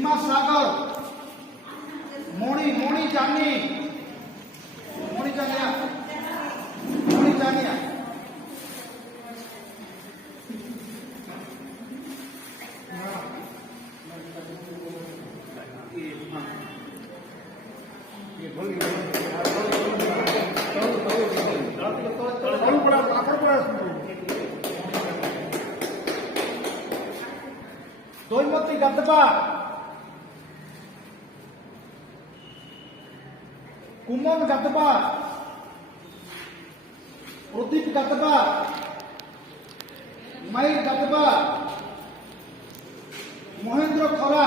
भीमा सागर मणि मणि जानी मणि जानिया मणि जानिया दोईमती गद्दपा कुमन गद्दपा प्रदीप गद्दपा मयूर गद्दपा महेंद्र खरा